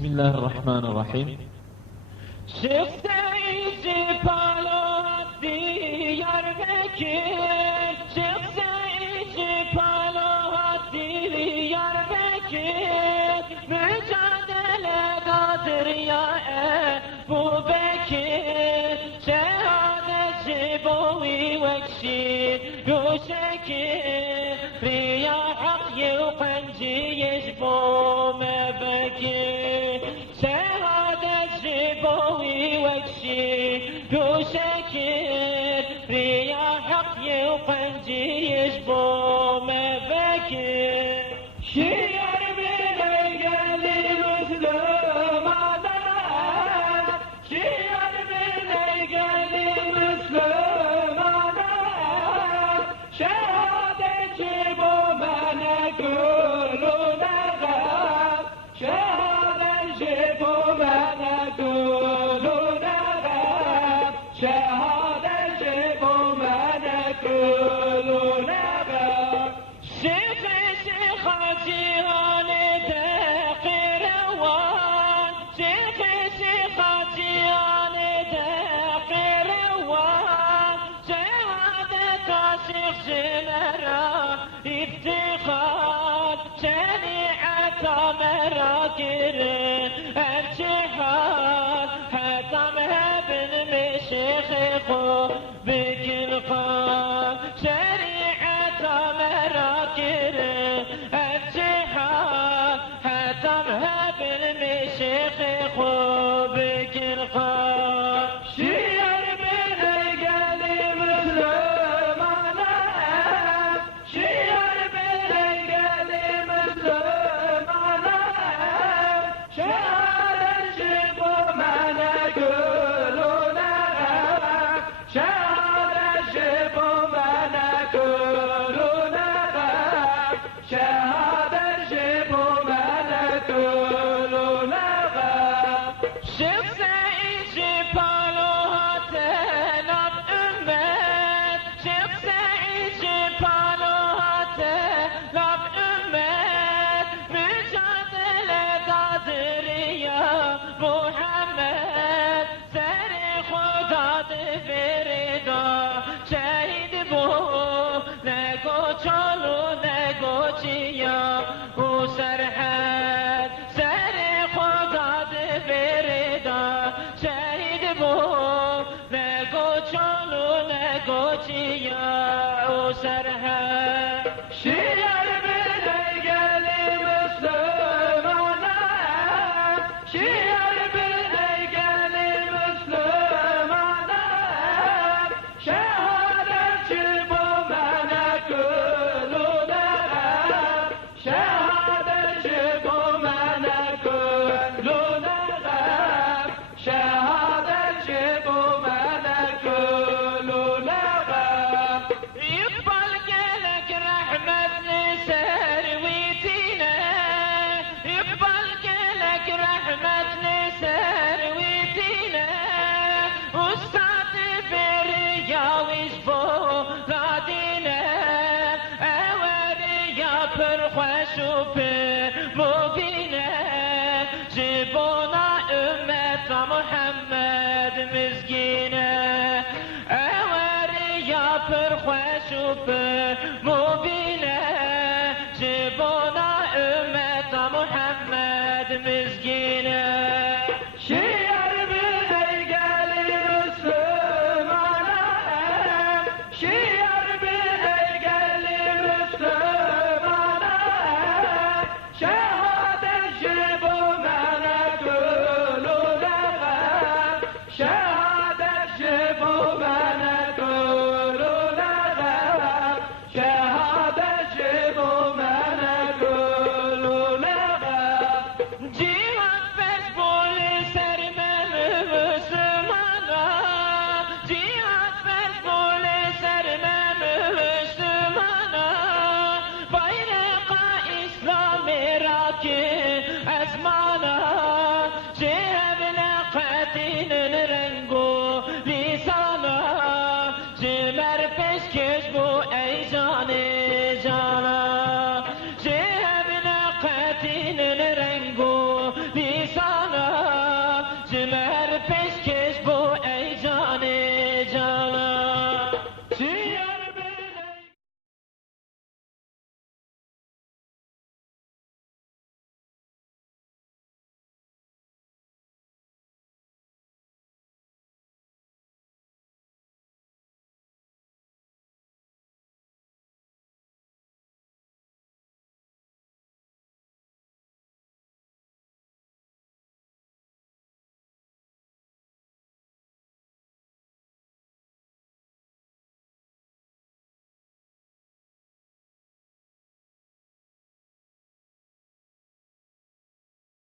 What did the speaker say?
Bismillahirrahmanirrahim. Çıktı içi palo Diyarbakır, çıktı içi palo Diyarbakır, mücadeledadır ya Ebu Bekir, şehadetçi boyu vekşi yuşekir, riya hak yevqenci yeşbu mebekir, şehadetçi boyu vekşi yuşekir, riya hak yevqenci yeşbu mebekir. Şiir bile geldi Müslümanlar, şiir bile geldi Müslümanlar, şehadetçi bu mene gülüne gel, şehadetçi bu mene gülüne gel, şehadetçi bu mene gülüne gel. Şifa cihanede kırevan, şifa cihanede kırevan, şehadet aşıkçılara iftihar, şeriata merak girin ercihar, hatam hebin mişihiku bikil khan, şeriata merak girin ercihar, hatam hebin mişihiku bikil khan. Şiir bile geldi Müslümanlar, şiir bile geldi Müslümanlar, şehadetçi bu mene gülüne gel, şehadetçi bu mene gülüne gel, şehadetçi bu mene gülüne gel. Çıksa içi palo hatelab ümmet, çıksa içi palo hatelab ümmet, mücadeledadır ya Muhammed, seri hudadır verida şehid bu, ne goçolu ne goçiya bu serhat, seri hudadır verida şehid bu, ne goçolu ne goçiya o serhat. Şiir bile geldi Müslümanlar, şiir bile geldi Müslümanlar, şehadetçi bu mene gülüne gel, şehadetçi bu mene gülüne gel, şehadetçi bu mene gülüne gel. İkbal gelek rahmetli servetine, İkbal gelek rahmetli servetine, Ustad beri yaviş boladine, everi yapır hoşupi mubine, cibona ümmet Muhammed mizgine, everi yapır hoşupi mubine, cibona ümmet Muhammed mizgine. Şiir bile geldi Müslümanlar, şiir bile geldi Müslümanlar, şehadetçi bu mene gülüne gel, şehadetçi bu mene gülüne gel, şehadetçi bu mene gülüne gel. Cihan fes boli sermem Müslümana, cihan fes boli sermem Müslümana, bayrağı İslam iraki ezma